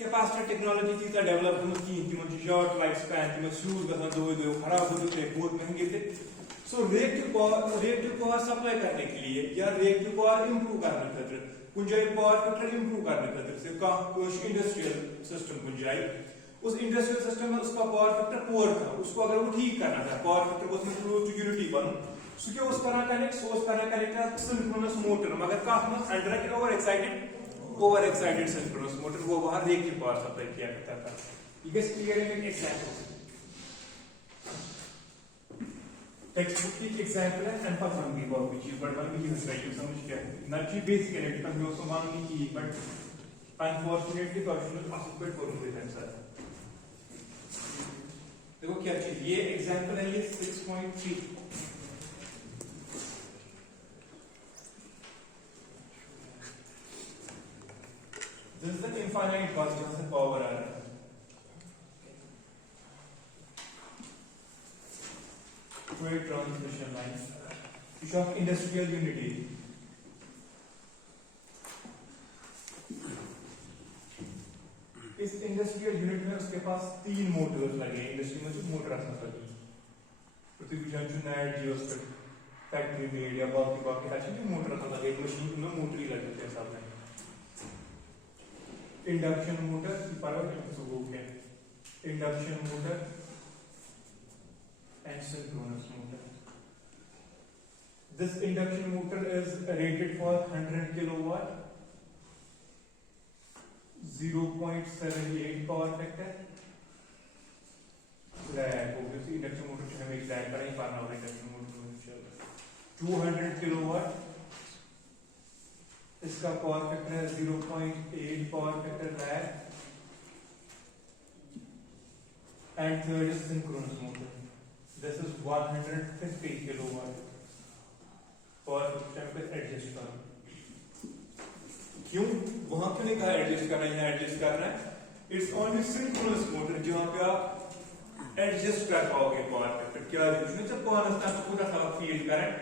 Capacitor technology तीजा डेवलप कहीं तिमन short life span तिम फ्यूज गसान दो खराब हो जाते बहुत महंगे थे। सो रिएक्टिव पावर सप्लाई करने के लिए या रिएक्टिव पावर इंप्रूव करने खतर कुछ जाए पावर फैक्टर इंप्रूव करने खतर से कुछ इंडस्ट्रियल सिस्टम कुछ जाए उस इंडस्ट्रियल सिस्टम में उसका पावर फैक्टर पुअर था, उसको अगर वो ठीक करना था पावर फैक्टर को क्लोज टू यूनिटी बन सो क्या उस करना कनेक्ट सिंक्रोनस मोटर मगर काफ में under over excited synchronous motor वो वहां रिएक्टिव पावर सप्लाई किया करता था। ये गेस क्लियर है। एग्जांपल टेक्स्ट बुक की एग्जांपल है एंड पता नहीं बहुत भी चीज बट वन भी यूज करके समझ क्या ना चीज बेसिक इलेक्ट्रिकल में उसको मान नहीं की बट अनफॉर्चूनेटली तो शुरू असिपेट करूं विद आंसर। देखो क्या चीज ये एग्जांपल है ये 6.3 This is an infinite bus जहां से पावर आ रहा है। Freight transmission line, which of industrial unity. इस इंडस्ट्रियल यूनिट में उसके पास 3 मोटर्स लगे हैं। इंडस्ट्री में जो मोटर असर लगी पृथ्वी जन नेट जियोस्पेस फैक्ट्री में या बाकी अच्छे जो मोटर असर लगे मशीन में मोटर ही लगे थे सब में। Induction motor induction motor and synchronous motor. This induction motor is rated for 100 kilowatt, 0.78 power factor. Obviously induction motor जो हमें exact करें पाना होगा induction motor 200 kilowatt. इसका पावर फैक्टर है 0.8 power factor lag and third is synchronous motor. This is 150 kilowatt. Power factor पे एडजस्ट करो क्यों वहां क्यों नहीं कहा एडजस्ट करना यहाँ एडजस्ट करना है। इट्स ओनली सिंक्रोनस मोटर जहां पे आप एडजस्ट कर पाओगे पावर फैक्टर क्या है जब पावर नस्ता तो पूरा था फील्ड करंट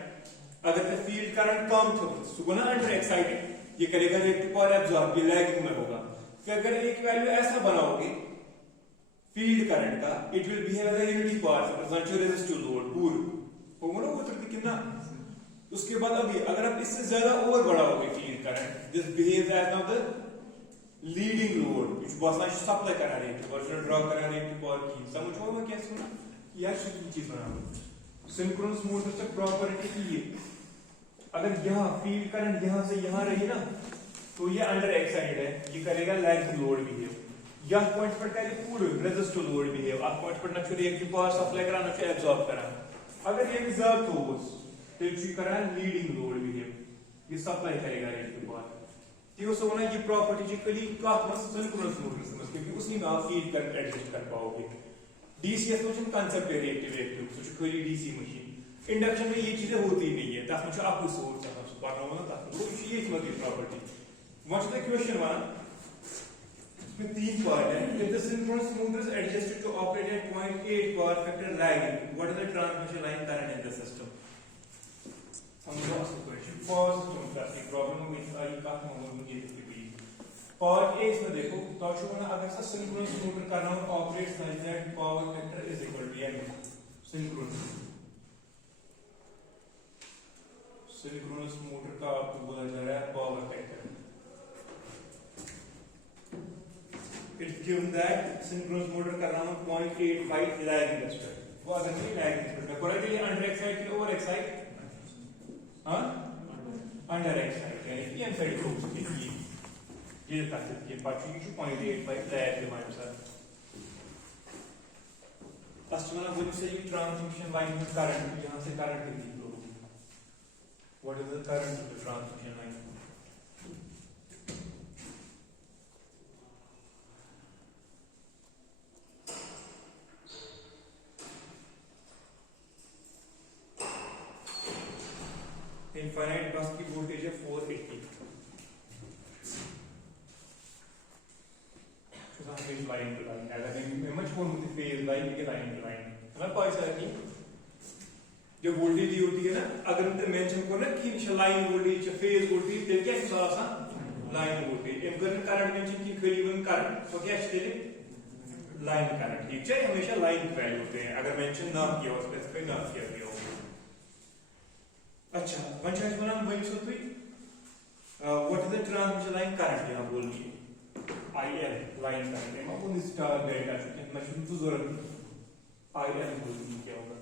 अगर तो फील्ड करंट कम तो सुगुना अंडर एक्साइटेड ये करेगा रिएक्टिव पावर एब्जॉर्ब ये लैगिंग में होगा। फिर अगर एक वैल्यू ऐसा बनाओगे फील्ड करंट का it will behave as unity power factor resistive load पूर्ण होगा ना वो तो कितना। उसके बाद अभी अगर आप इससे ज्यादा और बढ़ाओगे field current this behaves as now the leading load which was not supply करा रिएक्टिव पावर ड्रॉ करा रिएक्टिव पावर की समझो मैं कैसे सुना यार ये चीज बनाओ सिंक्रोनस मोटर से प्रॉपर्टी की ये अगर यहाँ फील्ड करंट यहाँ से यहाँ रही ना तो ये अंडर एक्साइटेड है ये करेगा लैगिंग लोड बिहेव या पॉइंट पर करे पूरे रेजिस्टिव लोड बिहेव आप पॉइंट पर ना रिएक्टिव पावर सप्लाई करा ना एब्जॉर्ब करा अगर ये एब्जॉर्ब हो तो ये करा लीडिंग लोड बिहेव ये सप्लाई करेगा रिएक्टिव पावर ये सो ना ये प्रॉपर्टी जिकली का मस सिंक्रोनस मोटर समझ क्योंकि उसी में आप फील्ड करंट एडजस्ट कर पाओगे। डीसी एसोसिएशन कांसेप्ट है रिएक्टिव सो कोई डीसी मशीन इंडक्शन में ये चीजें होती नहीं है तब मुझे आपको सोर्स है पता होगा तब वो ये चीज property what is the question 1 में 3 पार्ट है if the synchronous motor is adjusted to operate at 0.8 power factor lagging what is the transmission line current in the system हम लोग इसको क्वेश्चन पॉज सिस्टम का एक प्रॉब्लम में इसका काफी हम लोग ये देखते हैं पार्ट ए इसमें देखो तो शुरू अगर सा सिंक्रोनस मोटर का नाम operates like that power factor is equal to यानी सिंक्रोनस मोटर का आपको बोला जा रहा है power factor it given that synchronous motor का नाम 0.85 लैगिंग एस्पेक्ट वो अगर नहीं lagging aspect correctly under excite की ओवर एक्साइट हां अंडर एक्साइट यानी ये साइड को उसके ये कांसेप्ट ये पार्ट की 0.85 लैग के मान सर कस्टमर बोल से ये ट्रांसमिशन लाइन में करंट यहां से करंट दी what is the current of the transmission line infinite bus की वोल्टेज है 480 phase line to line अगर मैं much more with phase line के line to line है ना कोई सा नहीं जो वोल्टेज दी होती है ना अगर उनने मेंशन को ना कि लाइन वोल्टेज फेज वोल्टेज ते क्या हिसाब सा लाइन वोल्टेज अमित कर करंट मेंशन की खाली वन करंट सो क्या तेरे लाइन करंट ठीक है हमेशा लाइन वैल्यू होते हैं अगर मेंशन ना किया हो स्पेसिफाई ना किया गया हो अच्छा वन चार्ज बना वही सो तुई what is the transmission line current यहां बोल दी IL लाइन करंट है मैं वो स्टार डेल्टा चुके मैं शुरू तो जरूरत IL बोल दी क्या होगा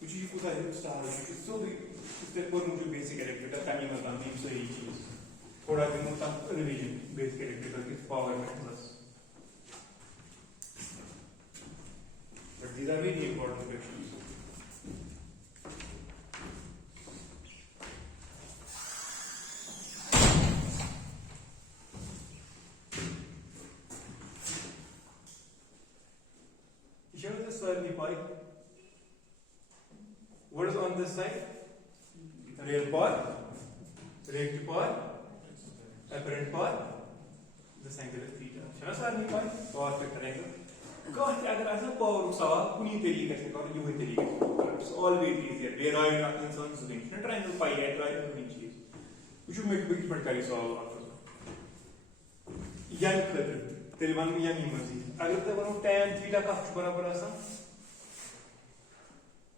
कुछ ही कुछ है स्टार सो इससे पर मुझे बेसिक इलेक्ट्रिकल का नहीं मतलब नहीं सही चीज थोड़ा दिन तक रिवीजन बेसिक इलेक्ट्रिकल की पावर में plus but these are very important questions here is the swirly pipe what is on this side real power reactive power apparent power this angle is theta chana swirly pipe power factor angle कहीं अगर ऐसा पावर सवाल कुनी तरीके से कर यो तरीके से it's always easier where are you not concern student ना ट्रायंगल पाई है ट्रायंगल में चीज which you make big point करी सॉल्व आपको यन खतर तेरे मन में यन मर्जी अगर तो बनो tan थीटा का बराबर आसा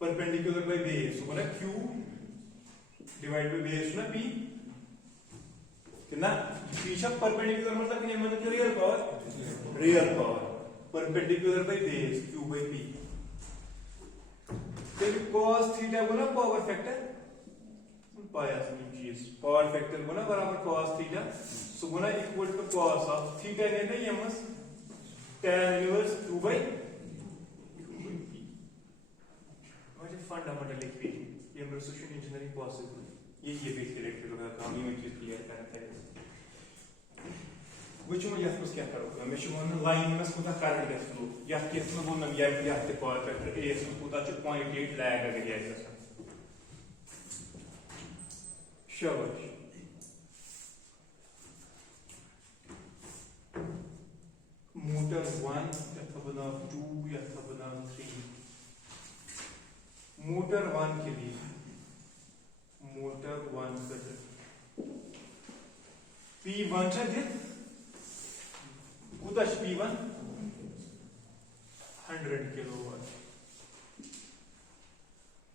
परपेंडिकुलर बाय बेस सो बना q डिवाइड बाय बेस ना p कितना p शब्द परपेंडिकुलर मतलब कि मतलब कि real power perpendicular by base q by p then cos theta बना पावर फैक्टर पाया सभी चीज पावर फैक्टर बना बराबर cos थीटा सो बना equal to cos of theta ने ना यमस tan inverse q by p मुझे फंडामेंटल इक्वेशन ये प्रिसिशन इंजीनियरिंग पॉसिबल ये बेसिक इलेक्ट्रिकल का काम ये चीज क्लियर करना है which one यह क्या करोगे मैं शुरू में लाइन में कुछ करंट है फ्लो या केस में बोलना या ते पावर फैक्टर ए से कुछ 0.8 लैग अगर ये ऐसा शाबाश मोटर 1 या था बना 2 या था बना 3 मोटर 1 के लिए मोटर 1 का P1 है कुछ P1 100 kilowatt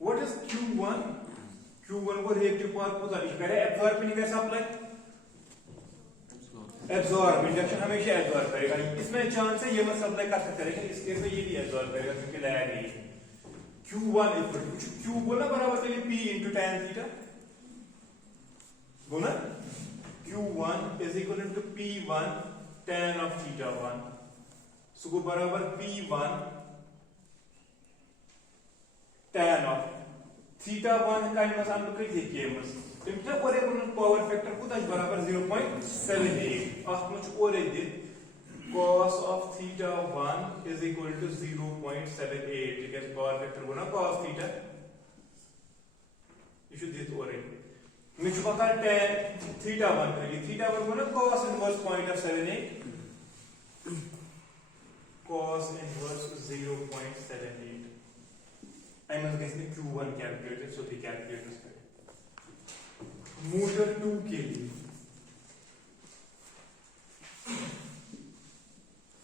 what is Q1 Q1 को रिएक्टिव पावर को कुछ करे एब्जॉर्बिंग का सप्लाई एब्जॉर्ब इंडक्शन हमेशा एब्जॉर्ब करेगा इसमें चांस है ये मत सप्लाई कर सकता है लेकिन इस केस में ये भी एब्जॉर्ब करेगा क्योंकि लैग है Q1 इक्वल टू Q बोला बराबर चलिए P into tan थीटा बोला Q1 is equivalent to P1 tan of theta 1 so go बराबर P1 tan of theta 1 का इनसान तो कहीं देखिए मस इतना और एक पावर फैक्टर को ताज बराबर 0.78 आप मुझे और एक दे cos of theta 1 is equal to 0.78 ठीक है पावर फैक्टर को ना cos theta you should this और एक मैं चुका कर tan theta 1 कर ली theta 1 को ना cos inverse 0.78 cos inverse 0.78 I must guess the Q1 calculated so the calculator is correct motor 2 के लिए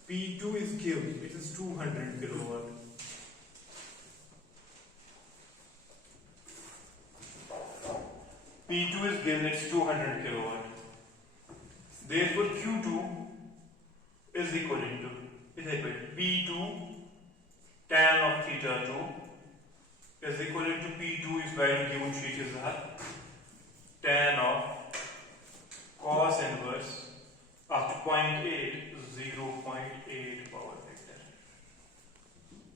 P2 is given it is 200 kilowatt P2 is given it's 200 kilowatt therefore Q2 is equal to P2 tan of theta 2 is equal to P2 is value given sheet is tan of cos inverse after 0.8 0.8 power factor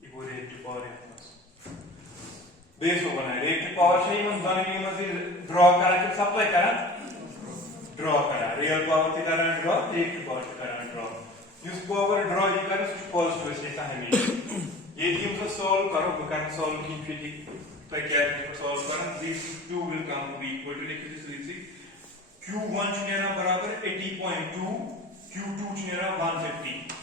equal to power inverse base होगा ना reactive power से ही हम जानेंगे मतलब ड्रॉ करा के सप्लाई करा ड्रॉ करा रियल पावर से करा ड्रॉ रिएक्टिव पावर से करा ड्रॉ यूज पावर ड्रॉ ये करा कुछ पॉजिटिव से कहानी ये भी हम सॉल्व करो बुकान सॉल्व की फिर तो क्या है सॉल्व करना this 2 will come to equal to लिख दिस इज Q1 चुनेरा बराबर 80.2 Q2 चुनेरा 150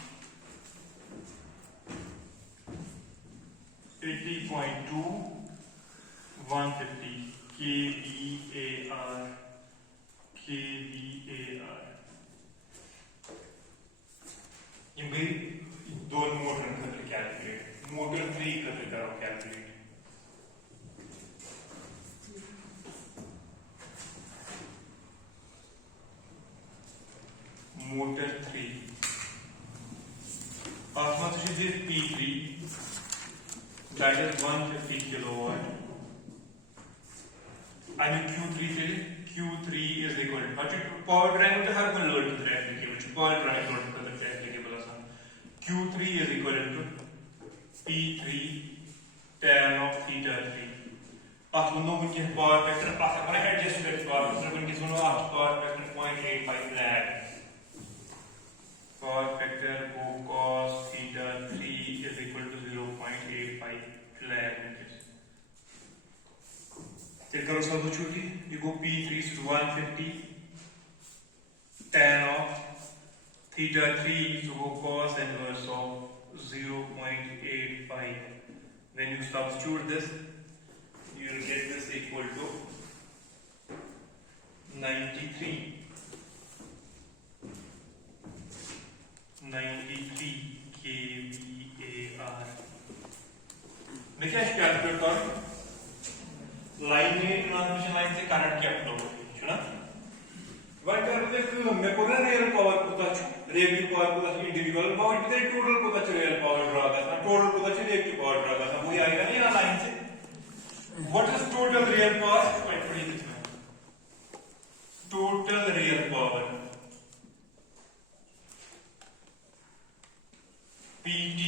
80.2 150 kVAR ये गई दोन मोटर खतर कैलकुलेट मोटर 3 खतर करो कैलकुलेट मोटर 3 आसमान से this P3 that is 150 kilowatt and Q3 से Q3 is equal to power drive तो हर कोई लोड की एप्लीकेबल पावर ड्राइव लोड का तो एप्लीकेबल आसान Q3 is equal to P3 tan of theta 3 आप दोनों उनके पावर फैक्टर आप अपना एडजस्ट करके पावर फैक्टर उनके दोनों आप power factor 0.85 lag power factor को cos theta 3 is equal to 0.85 log फिर करो substitute you go P3 is 150 tan of theta 3 so go cos inverse of 0.85 when you substitute this you will get this equal to 93 kVAR देखिए आज कैलकुलेट करो लाइन में transmission line से करंट क्या फ्लो होती है ना वन कर देखो मैं पूरा रियल पावर को टच रिएक्टिव पावर को टच इंडिविजुअल पावर पे टोटल को टच रियल पावर ड्रा करना टोटल को टच रिएक्टिव पावर ड्रा करना वही आएगा ना यहां लाइन से what is total real power point पढ़िए इसमें total real power PT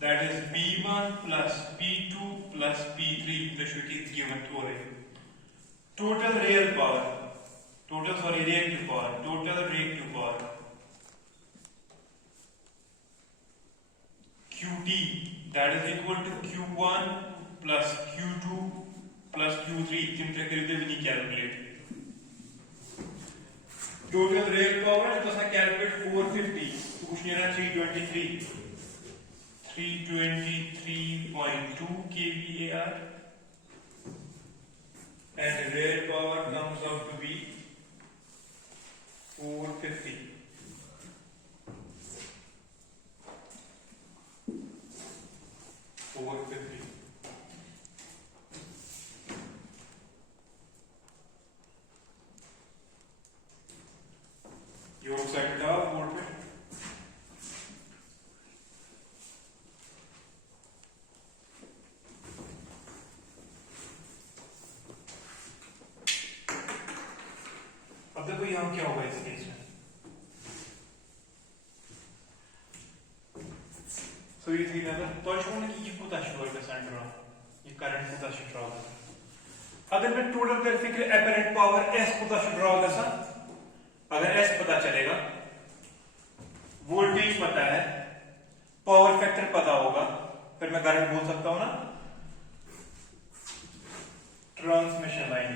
that is P1 plus P2 plus P3 this is given to us. Total real power, reactive power, total reactive power QT that is equal to Q1 plus Q2 plus Q3 जिनके करीब भी नहीं calculate total real power तो उसने कैलकुलेट 450 कुछ नहीं रहा 323.2 kVAR and real power comes out to be 450 you all set it up board पे अब देखो यहाँ क्या होगा इस केस में सो ये थी नजर तो छोड़ने की ये कुछ अशुर का सेंटर ये करंट कुछ अशुर ड्रा अगर मैं टोटल कर फिक्र एपरेंट पावर एस कुछ अशुर ड्रा कर अगर एस पता चलेगा वोल्टेज पता है पावर फैक्टर पता होगा फिर मैं करंट बोल सकता हूं ना ट्रांसमिशन लाइन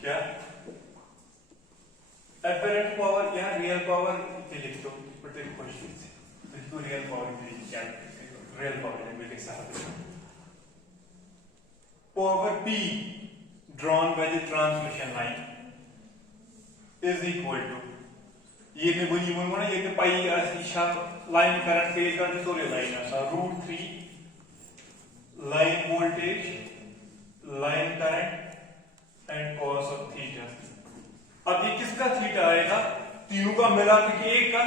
क्या एपरेंट पावर या रियल पावर लिख दो प्रत्येक क्वेश्चन से तो रियल पावर क्या रियल पावर मेरे साथ power P drawn by the transmission line is equal to ये मैं बोली बोलूँ ना ये तो पाई आशीषा लाइन करंट फेज करंट सोरे लाइन ऐसा √3 line voltage line current and cos of theta अब ये किसका थीटा आएगा तीनों का मिला के एक का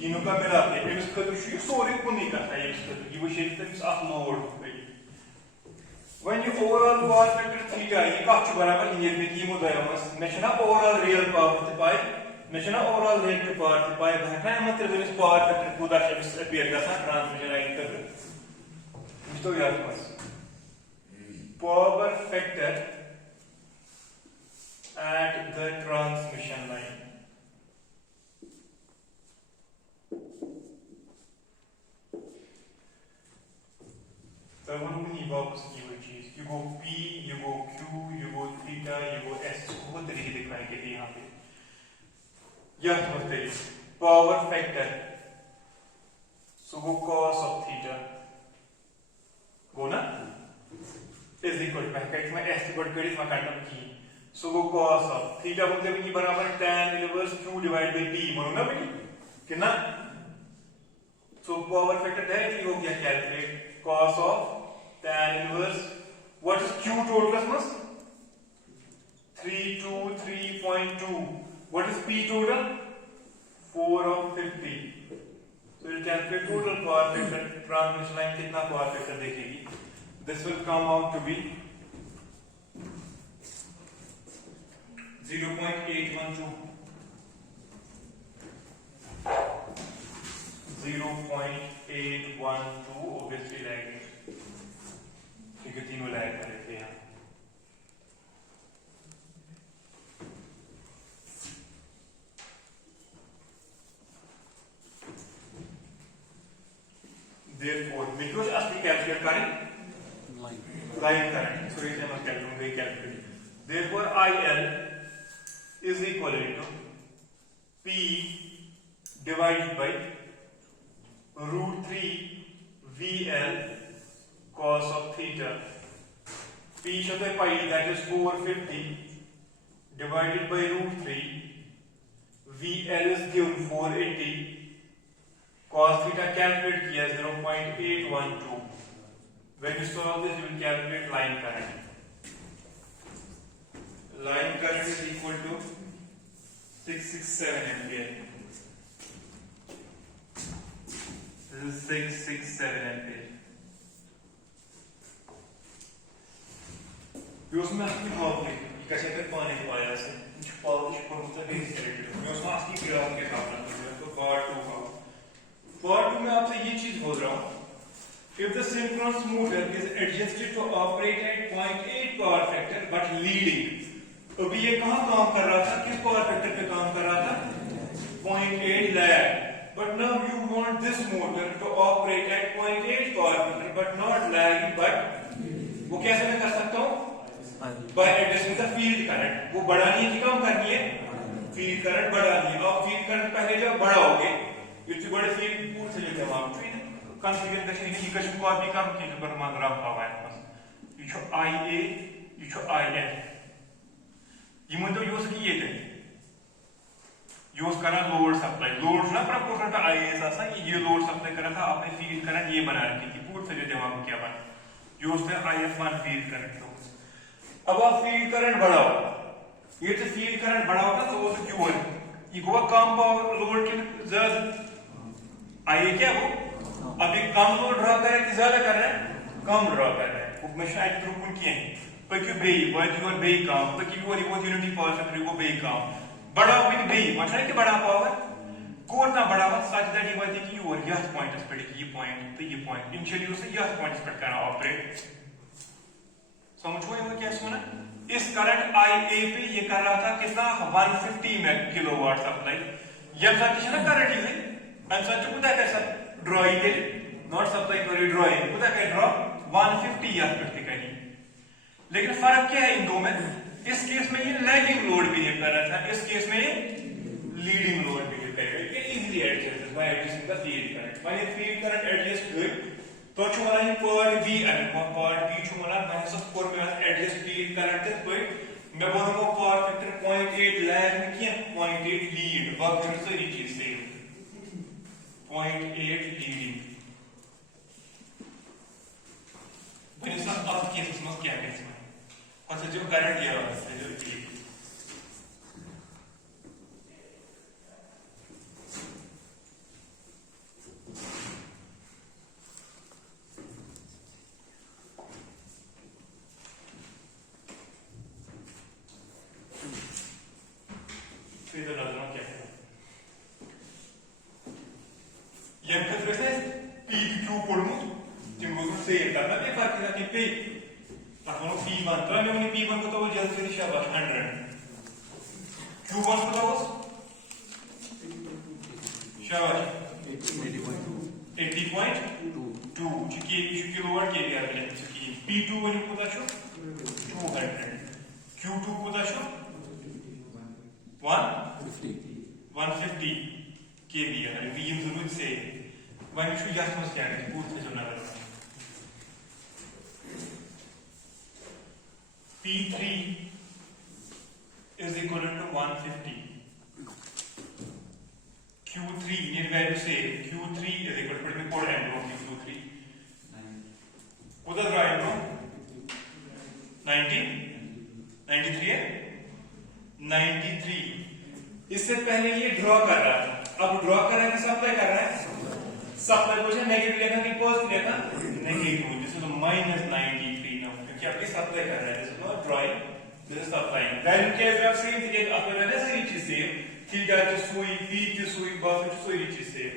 तीनों का मिला के इसका तो ये सोरे को नहीं करता है इसका ये वो शेड तक इस load when you overall power factor theta ये काफी बराबर है ये भी कीमो दायमस मेशना overall real power ते पाई मेशना overall reactive power ते पाई घटना मतलब इस power factor को दा इस अपीयर का सा ट्रांसमिशन लाइन तक तो याद बस power factor at the transmission line तो वो नहीं वापस की हुई चीज you go P you go Q you go theta you go S इसको बहुत तरीके दिखाएंगे कि यहाँ पे यह होते हैं power factor so go cos of theta go ना is equal to मैं S इक्वल करी मैं काटना की सो वो cos ऑफ थीटा मतलब कि बराबर tan inverse q divide by p म्हणून ना बेटी कितना सो पावर फैक्टर डायरेक्टली हो गया calculate cos of tan inverse what is q total मस 323.2 व्हाट इज p टोटल 4 of 50 so you calculate total power factor transmission line कितना power factor देखेगी this will come out to be 0.812 obviously lagging क्योंकि तीनों लैग कर रहे थे यहाँ therefore because असली कैलकुलेट करें लाइन करंट सो इसे हम calculate therefore IL is equal to P divided by root 3 VL cos of theta. P should be pi, that is 450 divided by root 3. VL is given 480. Cos theta calculate kiya 0.812. When you solve this, you will calculate line current. Line current is equal to 667 ampere. This is 667 ampere. Usme asli hafli. Birkaç sefer puan etmeyası. Üç puanlıkta bir gerekiyor. Usme asli graph के साथ तो पार्ट 2 का पार्ट 2 में आपसे ये चीज बोल रहा हूँ if the synchronous motor is adjusted to operate at 0.8 power factor but leading अभी ये कहाँ काम कर रहा था किस पावर फैक्टर पे काम कर रहा था 0.8 lag but now you want this motor to operate at 0.8 power factor but not lagging but वो कैसे मैं कर सकता हूँ by adjusting the field current वो बढ़ानी है कि कम करनी है field current बढ़ानी है और field current पहले जब बढ़ाओगे इतनी बड़ी field पूर्ण से लेते हैं आप कंसीडर करें कि कश को अभी कम की पर मान रहा हुआ है बस ये जो IA ये जो IN ये मतलब यूज किए थे यूज करा लोड सप्लाई लोड ना प्रोपोर्शनल टू IS आसा ये लोड सप्लाई करा था आपने फील्ड करंट ये बना रखी थी पूर्ण से लेते हैं आपको क्या बना यूज थे IF1 फील्ड करंट तो अब आप फील्ड करंट बढ़ाओ ये तो फील्ड करंट बढ़ाओ ना तो वो Q1 ये को कम पावर लोड के ज्यादा IA क्या वो अभी कम लोड ड्रा कर रहा है कि ज्यादा कर रहा है कम ड्रा कर रहा है वो मशीन आज थ्रूपुट किए पक्यू बेई वाज योर बेई काम पक्यू और वो यूनिटी पावर फैक्टर को बेई काम बड़ा भी बेई मतलब कि बड़ा पावर कोड ना बड़ा हुआ सच दैट ये वाज कि और यस पॉइंट इस पे ये पॉइंट तो ये पॉइंट इनिशियली उसे यस पॉइंट इस पे करना ऑपरेट समझो ये क्या सुना इस करंट IA पे ये कर रहा था कितना 150 किलोवाट सप्लाई ये था कि ना करंट है आंसर जो कुदा कैसा ड्राइंग के नॉट सप्लाई फॉर ड्राइंग कुदा का ड्रॉ 150 या पे कहीं लेकिन फर्क क्या है इन दो में इस केस में ये लैगिंग लोड बिहेव कर रहा था इस केस में लीडिंग लोड बिहेव कर रहा है ये easily adjust bye adjusting the field current when ये फील्ड करंट एडजस्ट हुई तो छु वाला ये part B and part B छु वाला माइनस ऑफ 4 में एडजस्ट फील्ड करंट है तो मैं बोलूंगा पावर फैक्टर 0.8 लैग में किया 0.8 लीड वर्क करने से ये चीज सेम 0.8 लीडिंग बने सब अब केस में क्या है इसमें और जो करंट दिया हुआ है जो फिर नजर क्या है ये फिर से PQ कोडमुत जिनको से ये करना है फर्क है कि P अपन P1 तो हमने P1 को तो जल्दी से शाबाश 100 Q1 को तो शाबाश 80.2 चिकी किलोवाट के लिए आगे चिकी P2 वन को तो 200 Q2 को तो 150 kVA and we would say when you should just must carry put this another P3 is equivalent to 150. Q3 need value same. Q3 is equal to, let me put n from Q3. उधर ड्रा करो 90 93 है 93. इससे पहले ये ड्रॉ कर रहा था, अब ड्रॉ कर रहा है कि सप्लाई कर रहा है, सप्लाई को नेगेटिव लेना कि पॉजिटिव लेना, नेगेटिव. दिस इज माइनस 93 नाउ, क्योंकि आपकी सप्लाई कर रहा है. This is not drawing, this is supplying. Value क्या है? आप सेम थी, आपने मैंने सारी चीज सेम थीटा की सुई, पी की सुई, बाकी सुई चीज सेम.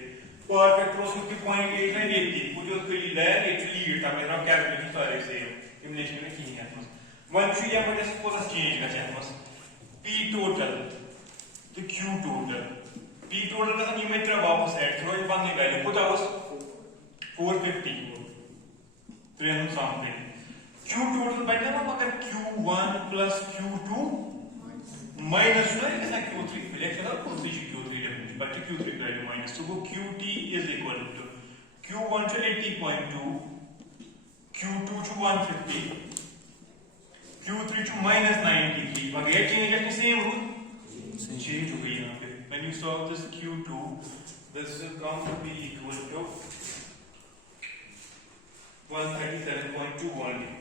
परफेक्ट क्लोज 50.8 है 80. मुझे उसके लिए लैग एक्चुअली था, मेरा कैलकुलेशन सारे सेम इम्युलेशन में की है. वन टू या मुझे सपोज चेंज का चाहिए पी टोटल तो क्यू टोटल. पी टोटल का सब इमेज तेरा वापस ऐड करो, ये बात नहीं वैल्यू को वाज 450 300 समथिंग. क्यू टोटल बैठना ना, मगर Q1 प्लस Q2 माइनस ना ऐसा Q3 फिलेक्ट करो, कौन सी Q3 डेफिनेशन बट Q3 का वैल्यू माइनस, तो वो QT is equal to Q1 to 80.2, Q2 to 150, Q3 to minus 93. Again change करके सेम रूल चेंज हो गई यहाँ पे. When you solve this Q2, this will come to be equal to 137.2 only.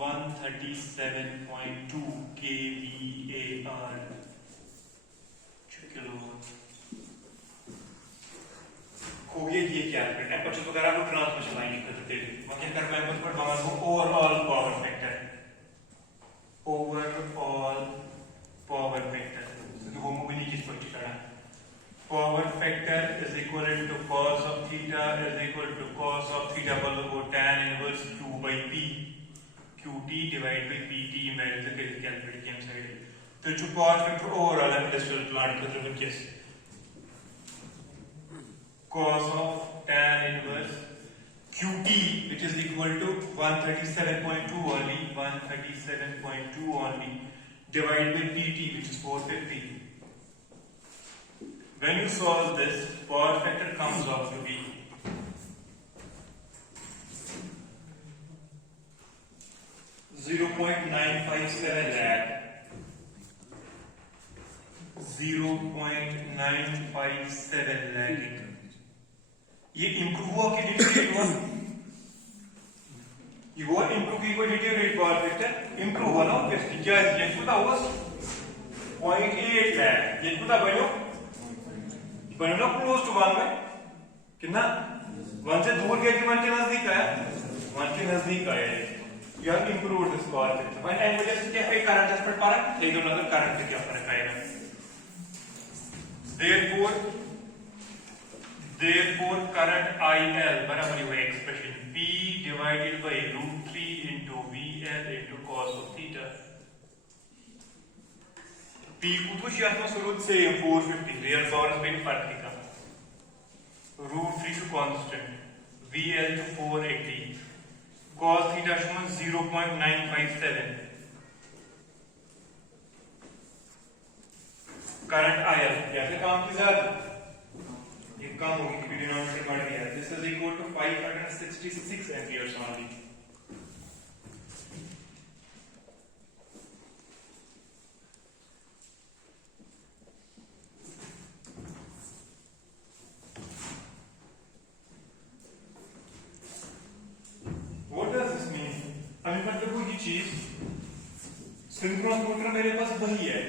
137.2 kVAR. Kilowatt. हो गया ये क्या है? टेम्परेचर वगैरह को ट्रांसमिशन लाइन करते हैं. मैं क्या कर रहा हूँ पर बाहर वो overall power factor. Overall power factor वो मोबिलिटी किस पर चढ़ा. Power factor is equal to cos of theta is equal to cos of theta बराबर tan inverse q by p. qt divided by pt value से कैसे कैलकुलेट किया हम साइड. तो जो power factor overall industrial plant का मतलब क्या है? cos of tan inverse qt which is equal to 137.2 only, 137.2 only divided by pt which is 450. When you solve this, power factor comes out to be 0.957 lakh. 0.957 lakh. ये इंप्रूव हुआ कि डिटेरियोरेट हुआ? ये हुआ इंप्रूव की कोई डिटेरियोरेट पावर फैक्टर इंप्रूव हुआ ना. क्या ये कितना हुआ? 0.8 लाख. ये कितना बनो बनो क्लोज टू 1 में कितना 1 से दूर गया कि 1 के नजदीक आया, 1 के नजदीक आया. You have improved this power factor. When and मुझे क्या है करंट इस पर फर्क है, दोनों का करंट में क्या फर्क आएगा. Therefore current IL बराबर हुआ expression P divided by √3 into VL into cos of theta. P को तो शायद में शुरू से 450 रियल पावर में फर्क दिखा. √3 to constant, VL to 480, cos theta shown 0.957. Current IL कैसे काम की ज्यादा कम होगी क्योंकि डिनोमिनेटर बढ़ गया. This is equal to 566 amperes only. What does this mean? हमें मतलब वो ये चीज सिंक्रोनस मोटर मेरे पास वही है.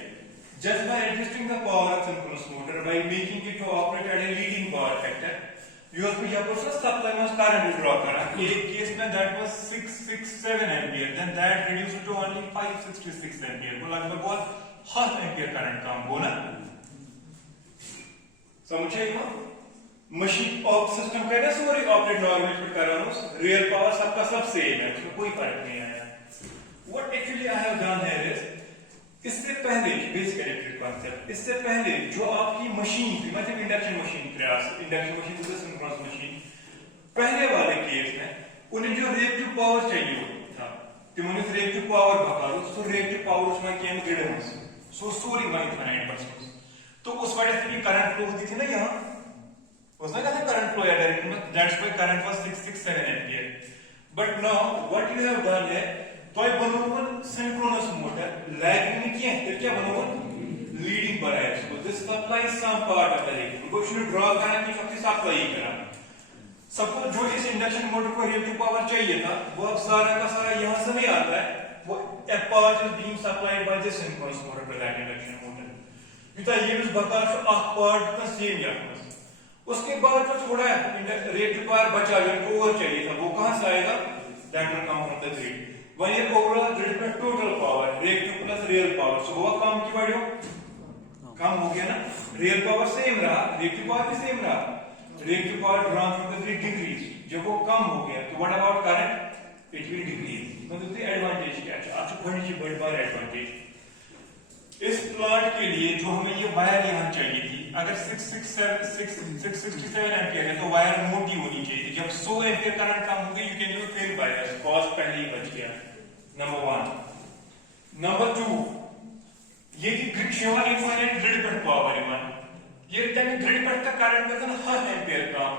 Just by adjusting the power of synchronous motor, by making it to operate at a leading power factor, you have to यहाँ पर supply में current draw करा. एक केस में that was 667 ampere, then that reduced to only 566 ampere. वो लगभग बहुत half ampere current काम बोला. समझे क्या? मशीन ऑफ सिस्टम का ना सॉरी ऑपरेट नॉर्मल पे कर रहा हूँ. रियल पावर सबका सब सेम है, उसमें कोई फर्क नहीं आया. What actually I have done here is इससे पहले बेसिक इलेक्ट्रिक कॉन्सेप्ट, इससे पहले जो आपकी मशीन थी मतलब इंडक्शन मशीन प्रयास इंडक्शन मशीन से सिंक्रोनस मशीन, पहले वाले केस में उन्हें जो रिएक्टिव पावर चाहिए था कि मुझे रिएक्टिव पावर बता दो. सो रिएक्टिव पावर उसमें क्या ग्रेडेंस सो सोरी 1.9%. तो उस वजह से भी करंट फ्लो होती थी ना यहाँ, उसमें कैसे करंट फ्लो है डायरेक्ट में. That's why current was 667 ampere. But now what you have done है तो बनोवन सिंक्रोनस मोटर लैगिंग में क्या बनोवन लीडिंग पर है इसको this supply some part of the electric को शुड ड्रॉ करना कि सबसे सप्लाई करा सबको जो इस इंडक्शन मोटर को रिएक्टिव पावर चाहिए था वो अब सारा का सारा यहां से नहीं आता है वो a part is being supplied by this synchronous motor to that induction motor युता ये उस बता जो एक पार्ट का सेम यार उसके बाद जो थोड़ा रिएक्टिव पावर बचा जो ओवर चाहिए था वो कहां से आएगा that will come from the grid when ये ओवरऑल ग्रिड में total power reactive plus real power so वो कम की बढ़ियो कम हो गया ना रियल पावर सेम रहा रिएक्टिव पावर भी सेम रहा reactive power drawn from the grid decrease जब वो कम हो गया तो what about current it will decrease मतलब ये एडवांटेज क्या है अच्छा बड़ी बड़ा एडवांटेज इस प्लांट के लिए जो हमें ये वायर यहां चाहिए थी अगर 667 एम्पीयर है तो वायर मोटी होनी चाहिए जब 100 एम्पीयर करंट कम हो गई you can use fail wire cost पहले ही बच गया नंबर 1 नंबर 2 ये की ग्रिड शेवा इनफाइनाइट ग्रिड पर पावर इमान ये टाइम ग्रिड पर का करंट में तो हर एम्पीयर का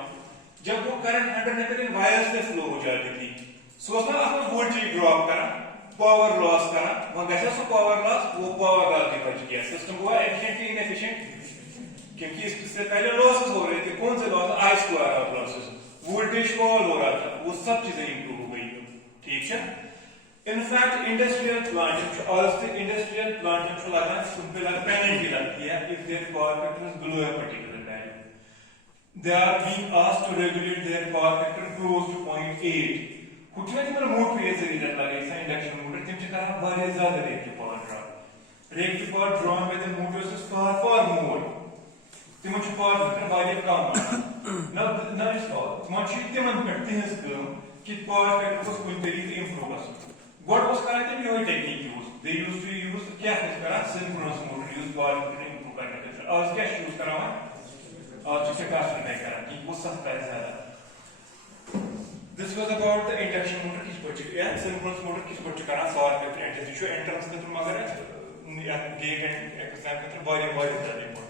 जब वो करंट 100 एम्पीयर वायर से फ्लो हो जाती थी सोचना आपने वोल्टेज ड्रॉप करा पावर लॉस करा वहां कैसे सो पावर लॉस वो पावर लॉस भी बच गया सिस्टम हुआ एफिशिएंट इनएफिशिएंट क्योंकि इससे पहले लॉसेस हो रहे थे कौन से लॉस आई square of losses voltage fall हो रहा था वो सब चीजें इंप्रूव हो गई ठीक है इनफैक्ट इंडस्ट्रियल प्लांट जो आज तक इंडस्ट्रियल प्लांट जो लगा उन पे लगा पेनल्टी लगती है if their power factor is below a particular value they are being asked to regulate their power factor close to 0.8 कुछ नहीं पर मोटर ये जरूरत लगे इस इंडक्शन मोटर जिन की तरह बहुत ज्यादा reactive power drawn by the Motors is far more तिमन छ पावर फैक्टर वारिया कम ना इस तिमन छ तिमन पे तिहस कम कि पावर फैक्टर को कोई तरीके इंप्रूव कर व्हाट वाज करते हैं ये technique use they used to use क्या है करा synchronous motor use power factor improve करने के लिए आज क्या यूज करा आज जो कास्ट नहीं करा कि वो सस्ता है ज्यादा This was about the induction motor किस बच्चे या synchronous motor किस बच्चे करा सवाल पे एंट्रेंस जो एंट्रेंस के थ्रू मगर या गेट एंड एग्जाम के थ्रू बहुत ज्यादा इंपॉर्टेंट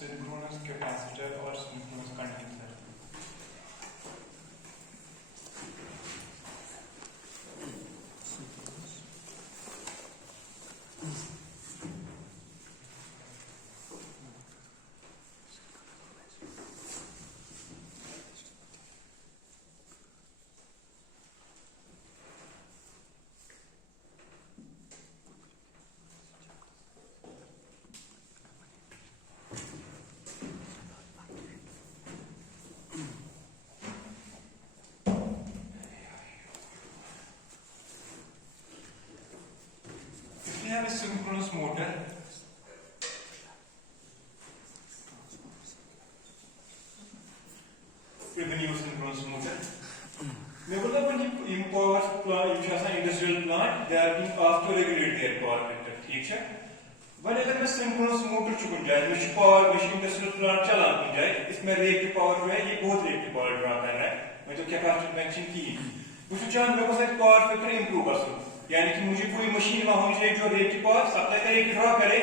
synchronous capacitor और synchronous condenser have a synchronous motor with the new synchronous motor. मतलब when power plant जो है industrial plant they are being asked to regulate their power factor ठीक है वने अगर मैं synchronous motor चुन जाए मैं पावर मशीन industrial plant चला जाए इसमें reactive power जो है ये बहुत reactive power ड्रा कर रहा है मैं तो कैपेसिटी मेंशन की मुझे चाह मैं बस एक पावर फैक्टर इंप्रूव कर सकूं यानी कि मुझे कोई मशीन वहां होनी चाहिए जो रिएक्टिव पावर सप्लाई करे ड्रॉ करे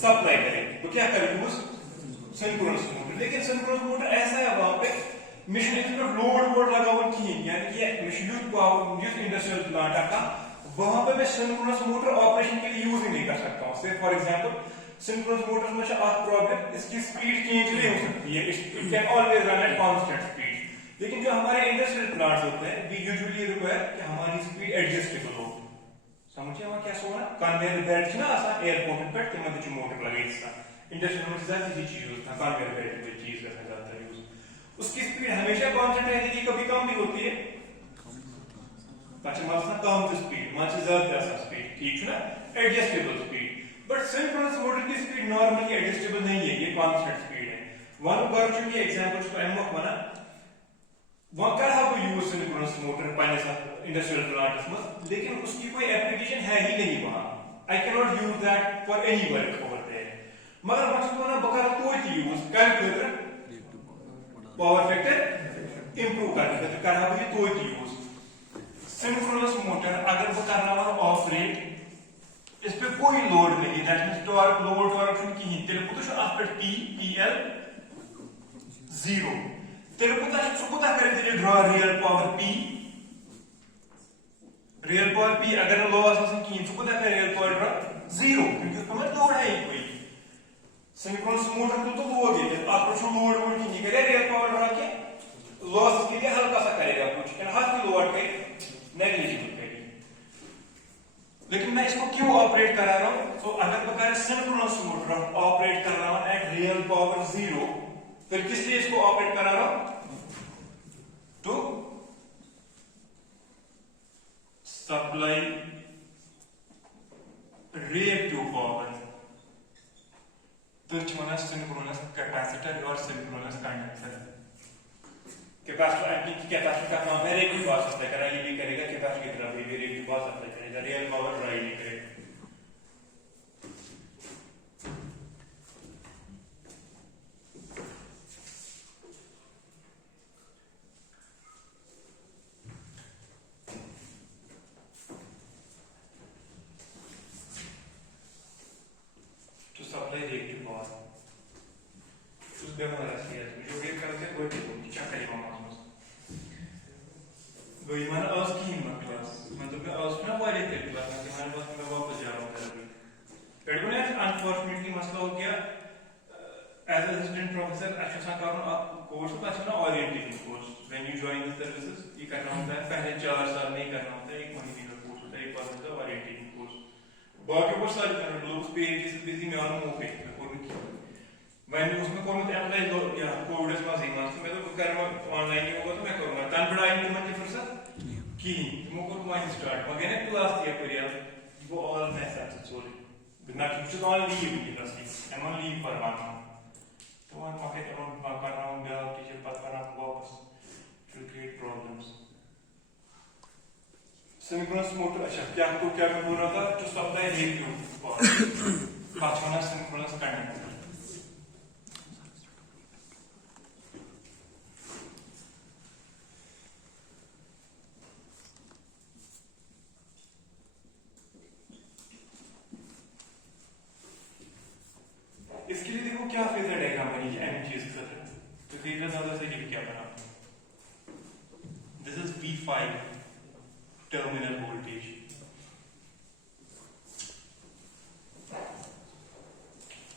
सप्लाई करे तो क्या करे यूज सिंक्रोनस मोटर लेकिन सिंक्रोनस मोटर ऐसा है वहां पे मशीन पर लोड लगा हुआ नहीं यानी कि मशीन यूज इंडस्ट्रियल प्लांट का वहां पे मैं सिंक्रोनस मोटर ऑपरेशन के लिए यूज ही नहीं कर सकता हूं से फॉर एग्जांपल सिंक्रोनस मोटर में एक प्रॉब्लम इसकी स्पीड चेंज नहीं हो सकती है it can always run at constant speed लेकिन जो हमारे इंडस्ट्रियल प्लांट्स होते हैं वी यूजुअली रिक्वायर कि हमारी स्पीड एडजस्टेबल हो समझ क्या सोना कन्वेयर बेल्ट ना आसान एयरपोर्ट पे तुम मत मोटर लगाई सा इंडस्ट्री में ज्यादा चीज यूज था कन्वेयर बेल्ट पे चीज का ज्यादा यूज उसकी स्पीड हमेशा कांस्टेंट रहेगी कभी कम भी होती है पाछे मास ना कम स्पीड मास ज्यादा स्पीड ठीक है ना adjustable speed but synchronous motor की स्पीड नॉर्मली एडजस्टेबल नहीं है ये कांस्टेंट स्पीड है वन कर चुकी एग्जांपल्स को एमओ बना वन कर हाउ यूज सिंक्रोनस मोटर पाने सा इंडस्ट्रियल प्लांट्स में लेकिन उसकी कोई एप्लीकेशन है ही नहीं वहां I can not use that for any work over there मगर मकसद बना बकर तो यूज कर खतर पावर फैक्टर इंप्रूव करने खतर कर हाउ ये तो यूज सिंक्रोनस मोटर अगर वो कर रहा हूं ऑफ रेट इस पे कोई लोड नहीं that means torque load torque की ही तेरे को तो आप पे पीएल 0 तेरे को तो करे तेरे draw real power P real power P अगर लॉस आसन की तो करे रियल पावर ड्रॉ 0 क्योंकि उसमें लोड है ही कोई सिंक्रोनस मोटर तो लोड है आप कुछ लोड वोड की नहीं करे रियल पावर ड्रॉ के लॉस के लिए हल्का सा करेगा कुछ लेकिन हाथ की लोड पे नेग्लिजिबल करेगी लेकिन मैं इसको क्यों ऑपरेट करा रहा हूं तो अगर मैं कर सिंक्रोनस मोटर ऑपरेट कर रहा हूं एट रियल पावर 0 फिर किस लिए इसको ऑपरेट करा रहा हूं टू सप्लाई रिएक्टिव पावर तो चुना सिंक्रोनस कैपेसिटर और synchronous conductor capacitor anti capacitor का काम है रिएक्टिव पावर सप्लाई करेगा ये भी करेगा कैपेसिटर की तरफ भी रिएक्टिव पावर सप्लाई करेगा रियल पावर ड्राइव नहीं करेगा अनफॉर्चुनेटली मसला हो गया एज असिस्टेंट प्रोफेसर अच्छा करना कोर्स तो अच्छा orientation course when you join the services ये करना होता है पहले 4 साल में करना होता है 1 महीने का कोर्स होता है एक बार होता है ओरिएंटेशन कोर्स बाकी कोर्स सारे लोग पेज बिजी में और मूव पे कोई व्हेन उसमें कौन होता है अप्लाई या कोर्स में सही मास मैं तो कर ऑनलाइन ही होगा तो मैं करूंगा तन बड़ा इन मन की फुर्सत की मुको माइंड स्टार्ट मगर ने क्लास दिया करिया वो ऑल मैं successful not just on leave university I'm on leave for 1 month तो मैं मार्केट अराउंड कर रहा हूं मेरा टीचर बात कर रहा हूं वापस to create problems synchronous motor अच्छा क्या आपको क्या मैं बोल रहा था to supply reactive power पांचवां सिंक्रोनस कंडक्टर इसके लिए देखो क्या फेजर डायग्राम बनी है एमजीएस की तरह तो फेजर ज्यादा से लिख क्या बना this is V5 terminal voltage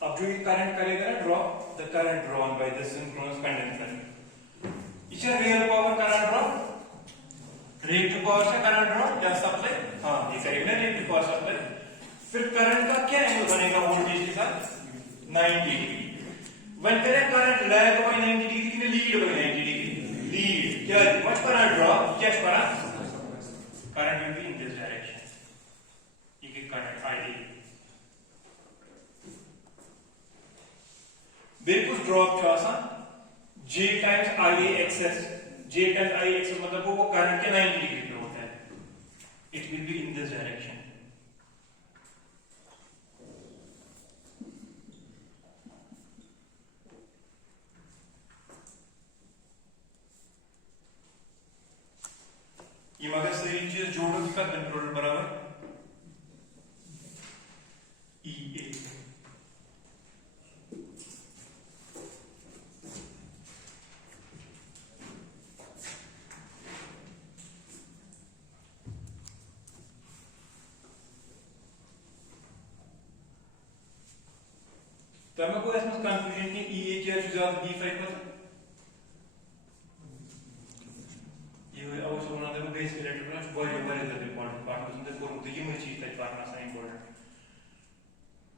अब जो ये करंट करेगा ना draw the current drawn by the synchronous conductor इसे real power current draw reactive power से करंट ड्रॉ या सप्लाई हां ये करेगा रिएक्टिव पावर सप्लाई फिर करंट का क्या एंगल बनेगा वोल्टेज के साथ 90 degree when current lag by 90 degree की lead by 90 degree lead क्या much current drop just current will be in this direction ये current IA बिल्कुल ड्रॉप जो आसान J times IA excess J times IA excess मतलब वो current के 90 degree पे होता है it will be in this direction ये मगर सारी चीज जोड़ो इसका कंट्रोल बराबर EA तो हमें कोई इसमें कंफ्यूजन नहीं EA क्या ज्यादा B5 पर ये ये अवश्य वन दे बेसिक इलेक्ट्रिकल वारिया ज्यादा इंपॉर्टेंट पार्ट तुमने कोर ये मुझे चीज तक पार्ट ना इंपॉर्टेंट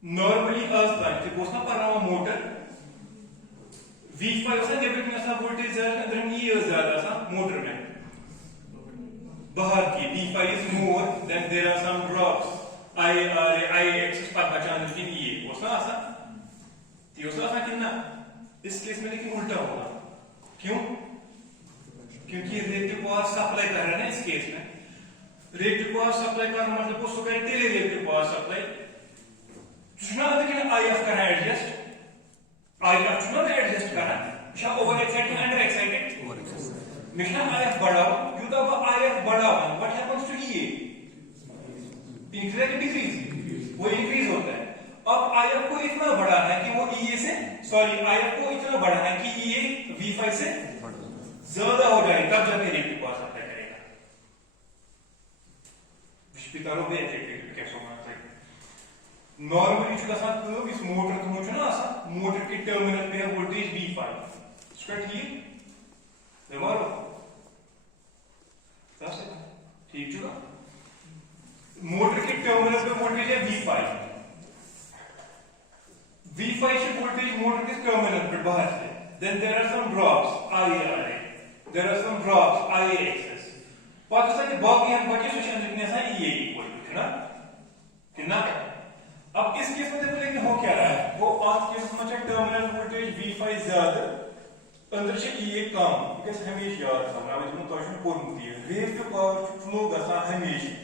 नॉर्मली आज तक कि कोसना पर रहा मोटर V5 सा जब इतना सा वोल्टेज ज्यादा अंदर ये ज्यादा सा मोटर में बाहर की V5 is more then there are some drops I axis पर बचा लेकिन ये कोसना आसा तीसरा आसा कितना इस केस में लेकिन उल्टा होगा क्यों क्योंकि रिएक्टिव पावर सप्लाई कर रहा है इस केस में रिएक्टिव पावर सप्लाई का मतलब वो सुबह तेरे रिएक्टिव पावर सप्लाई चुना लेकिन IF करना एडजस्ट IF चुना एडजस्ट करना क्या ओवर एक्साइटेड अंडर एक्साइटेड मिशना IF बढ़ाओ युद्ध अब IF बढ़ाओ what happens to E increase decrease वो इंक्रीज होता है अब IF को इतना बढ़ाना है कि वो EA से सॉरी IF को इतना बढ़ाना है कि EA V5 से ज्यादा हो जाए तब जाके रिएक्टिव पावर सप्लाई करेगा विस्पितारो में इफेक्टिव कैसे होना चाहिए नॉर्मली जो ऐसा कर्व इस मोटर तो मुझे ना ऐसा मोटर के टर्मिनल पे है वोल्टेज V5 स्ट्रेट ये व्यवहार ठीक चुका मोटर के टर्मिनल पे वोल्टेज है V5 से वोल्टेज मोटर के टर्मिनल पे बाहर से then there are some drops IA there are some drops IA axis पता है कि बाकी हम बचे सोचने लिखने सा EA इक्वल टू है ना अब इस केस में देखो लेकिन हो क्या रहा है वो आज केस में चाहे टर्मिनल वोल्टेज V5 ज्यादा अंदर से EA कम बिकॉज़ हमेशा याद रखना अब इसमें तो आशुन कोर्मुती है रिएक्टिव पावर फ्लो गसा हमेशा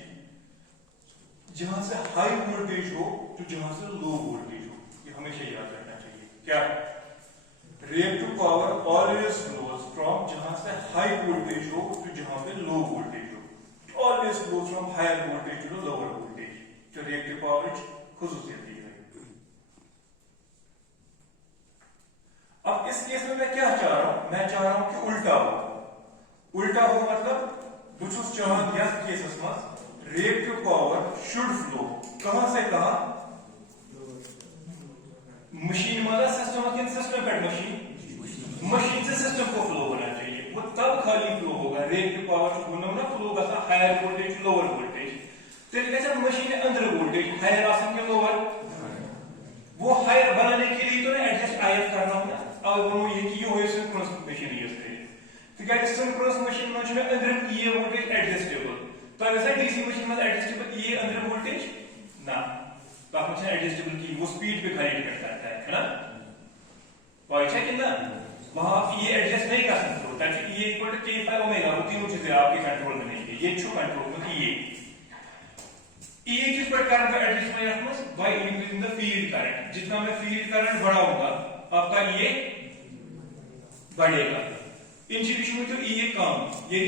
जहां से हाई वोल्टेज हो तो जहां से लो वोल्टेज हो ये हमेशा याद रखना चाहिए क्या reactive power always flows from जहां से high voltage हो तो जहां पे low voltage हो it always flows from higher voltage to lower voltage जो reactive power की खुसूसियत है अब इस केस में मैं क्या चाह रहा हूं मैं चाह रहा हूं कि उल्टा हो मतलब बुछुस चाहत या केसेस में reactive power should flow कहां से कहां मशीन वाला सिस्टम के सिस्टम पे मशीन से सिस्टम को फ्लो होना चाहिए वो तब खाली फ्लो होगा रिएक्टिव पावर जो होना ना फ्लो का हायर वोल्टेज लोअर वोल्टेज तो कैसे मशीन के अंदर वोल्टेज हायर आसन के लोअर वो हायर बनाने के लिए तो ना एडजस्ट IF करना होगा अब वो ये की हो सिंक्रोनस मशीन यूज करें तो क्या सिंक्रोनस मशीन में जो अंदर ये वोल्टेज एडजस्टेबल तो वैसे डीसी मशीन में एडजस्टेबल ये अंदर वोल्टेज ना तो आप मुझे एडजस्टेबल की वो स्पीड पे खाली कर सकता है ना पॉइंट है कि ना वहां ये एडजस्ट नहीं कर सकते हो ताकि ये equal to k phi omega वो तीनों चीजें आपके कंट्रोल में नहीं है ये छो कंट्रोल में ये किस प्रकार का एडजस्टमेंट रखना by increasing the field current जितना मैं फील्ड करंट बढ़ाऊंगा आपका ये बढ़ेगा इन चीजों में तो ये कम ये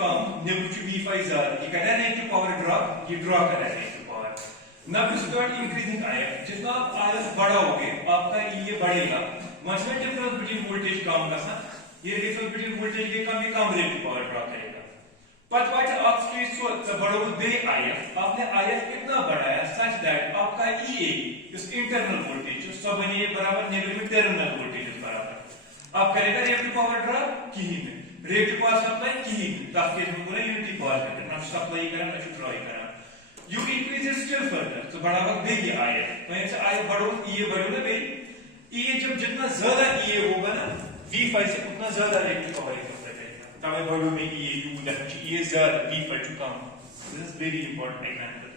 कम नेगेटिव V5 ज्यादा ये कहता है कि पावर ड्रॉप ये ड्रॉप कर रहा है Now to start increasing IF, जितना आप IF बढ़ाओगे, आपका ये बढ़ेगा. Much में difference between voltage कम का सा, ये difference between voltage के कम reactive power ड्रॉ करेगा. But what आपके so बढ़ोगे दे IF, आपने IF कितना बढ़ाया such that आपका EA इस internal voltage जो सब ये बराबर negative terminal voltage बराबर. आप करेगा reactive power ड्रॉ की ही में, reactive power supply की ही में. ताकि हम बोले unity power करते, ना supply करें ना ड्रॉ करें. You increase it still further, so बढ़ावा देगी IF. मैं ऐसे IF बढ़ो, EA बढ़ो ना भाई. EA जब जितना ज़्यादा EA होगा ना, V5 से उतना ज़्यादा reactive power इकट्ठा करेगा. तब मैं बढ़ो में EA you that much EA ज़्यादा V5 to come. This is very important example.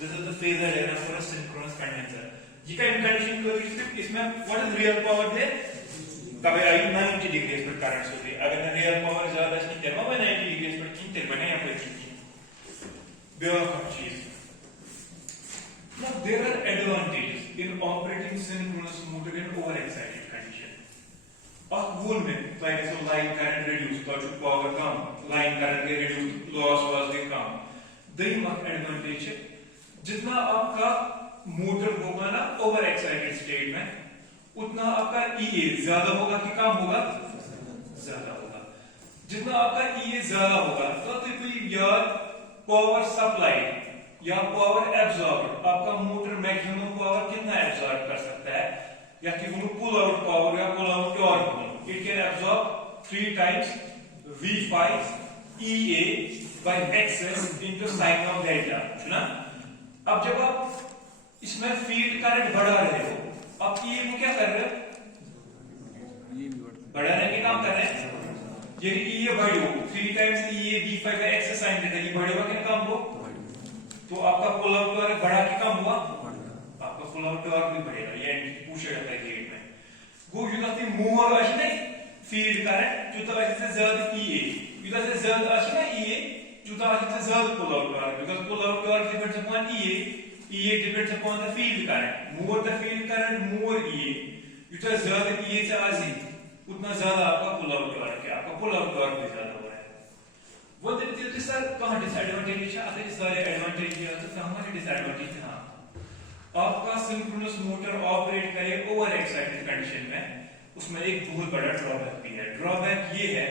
This is the phasor diagram for a synchronous condenser. ये का condition को इसमें what is real power there? तब आई 90 डिग्री पर करंट होती है अगर रियल पावर ज्यादा इसकी term में 90 डिग्री पर किंतु बने यहाँ पर बेवकूफ चीज. Now there are advantages in operating synchronous motor in overexcited condition. अब वोल में like so line current reduce तो power कम line current के reduce loss was the कम दही मक advantage जितना आपका मोटर होगा ना overexcited state में उतना आपका EA ज्यादा होगा कि कम होगा ज्यादा होगा. जितना आपका EA ज्यादा होगा तो या पावर सप्लाई या पावर एब्सॉर्ब आपका मोटर मैक्सिमम पावर कितना एब्सॉर्ब कर सकता है या कि वो पुल आउट पावर या pull out torque It can absorb 3 times V5 EA by XS into sin of delta, है ना? अब जब आप इसमें फीड करंट बढ़ा रहे हो, आप EA को क्या कर रहे हो? बढ़ाने के काम कर रहे हैं। यदि EA बढ़ो 3 times EA V5 by XS sin delta, ये बढ़ेगा क्या काम हो? तो आपका पुल आउट टॉर्क बढ़ा के काम हुआ, आपका पुल आउट टॉर्क भी बढ़ेगा। ये पूछा जाता है गेट में। गो युद्ध से मोर असने फीड करंट जुदा से ज्यादा EA, युद्ध से ज्यादा असना EA, जुदा से ज्यादा pull out torque, because pull out torque depends upon EA depends upon the field current. More the field current, more EA. युद्ध ज्यादा EA से आसी, उतना ज्यादा आपका पुल आउट टॉर्क है, आपका पुल आउट टॉर्क भी ज्यादा हो रहा है। वो देखते सर कहाँ डिसएडवांटेज है? अगर सारे एडवांटेज है तो कहाँ डिसएडवांटेज है? आपका सिंक्रोनस मोटर ऑपरेट करे ओवर एक्साइटेड कंडीशन में, उसमें एक बहुत बड़ा ड्रॉबैक भी है। ड्रॉबैक ये है,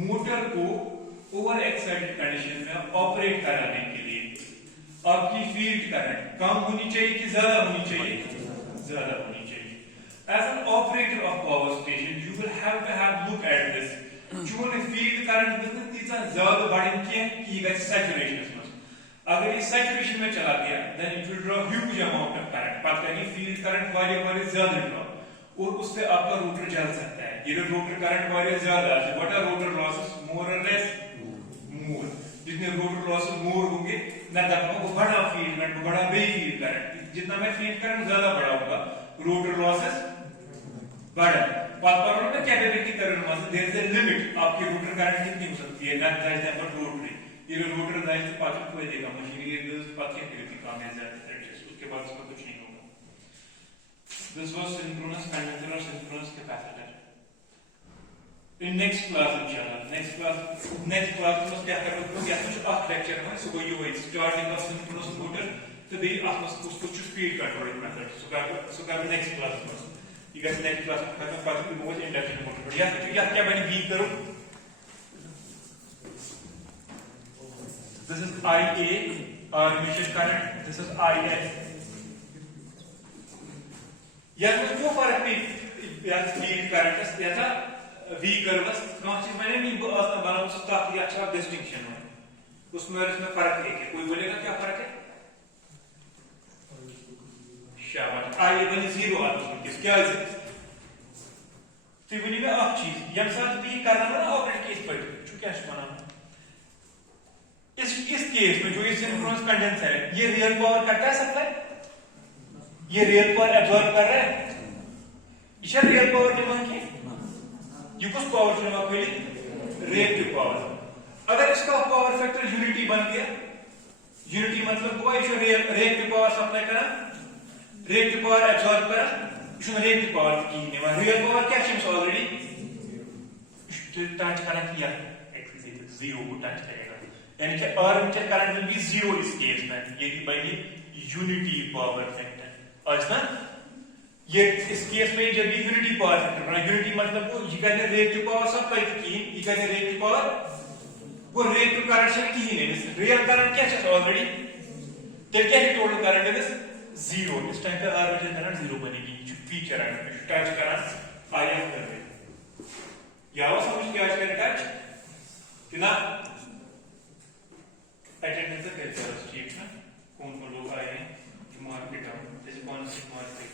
मोटर को ओवर एक्साइटेड कंडीशन में ऑपरेट कराने के लिए आपकी फील्ड करंट कम होनी चाहिए कि ज्यादा होनी चाहिए? ज्यादा होनी चाहिए। As an operator of power station you will have to have look at this. जो फील्ड करंट तीजा ज्यादा बढ़न के ये गई सैचुरेशन में, अगर ये सैचुरेशन में चला गया then it will draw huge amount of current, पता नहीं फील्ड करंट वाले ज्यादा ड्रॉ, और उससे आपका रोटर जल सकता है। ये रोटर करंट वाले ज्यादा है, व्हाट आर रोटर लॉसेस? मोर और लेस? मोर। जितने रोटर लॉसेस मोर होंगे ना वो बड़ा फील्ड करंट, बड़ा बे फील्ड करंट, जितना मैं फील्ड करंट ज्यादा बड़ा होगा रोटर लॉसेस बड़ा। बात कर रहा हूं कैपेबिलिटी करंट में देयर इज अ लिमिट, आपकी रोटर करंट कितनी हो सकती है ना, दैट इज नॉट रोटरी। ये रोटर दैट तो पाछे कोई देगा मशीन, ये दिस पाछे की काम है ज्यादा एडजस्ट, उसके बाद इसमें कुछ नहीं होगा। दिस वाज सिंक्रोनस कंडक्टर और synchronous capacitor. In next class इंशाल्लाह नेक्स्ट क्लास में क्या करेंगे? या कुछ आठ लेक्चर में so you will starting of synchronous motor तो दे आप उसको स्पीड कंट्रोल मेथड सो का नेक्स्ट क्लास में you guys next class में खत्म करते हैं बहुत इंडक्शन मोटर। या क्या मैंने वी करूं? This is IA armature current, this is IS। या जो फर्क भी या फील्ड करंट याचा वी कर्वस कौन सी मैंने नहीं बनाया उसका ताकि अच्छा डिस्टिंक्शन हो, उसमें और इसमें फर्क है। कोई बोलेगा क्या फर्क है? शाबाश। आई बनी 0 आती है क्या है? तो वनी में एक चीज यम साथ भी करना ना ऑपरेट केस पर जो क्या है माना इस केस में जो ये सिंक्रोनस कंडेंसर है, ये रियल पावर कट कर सकता है, ये रियल पावर एब्जॉर्ब कर रहा है, इसे रियल पावर डिमांड की ये कुछ पावर से कोई रिएक्टिव पावर। अगर इसका पावर फैक्टर यूनिटी बन गया, यूनिटी मतलब कोई इसे रिएक्टिव पावर सप्लाई करा, रिएक्टिव पावर एब्जॉर्ब करा, इसे रिएक्टिव पावर की नहीं, रियल पावर क्या है ऑलरेडी टच करना किया एक्सिस 0 को टच करेगा, यानी कि आर्मेचर करंट विल बी 0 इस केस में, ये की बाय यूनिटी पावर फैक्टर। और इसमें ये इस केस में जब भी यूनिटी पावर फैक्टर बना, यूनिटी मतलब वो ये कहते हैं रिएक्टिव पावर सप्लाई की, ये कहते हैं रिएक्टिव पावर वो रिएक्टिव करंट से की नहीं, रियल करंट क्या है ऑलरेडी, तो क्या है टोटल करंट इज 0। इस टाइम पे आर्मेचर करंट 0 बनेगी, जो फीचर है टच करंट आईएफ कर रहे या वो समझ के आज कर टच कि ना अटेंडेंस का कैसे ठीक है, कौन कौन लोग आए हैं मार्केट जैसे कौन सी मार्केट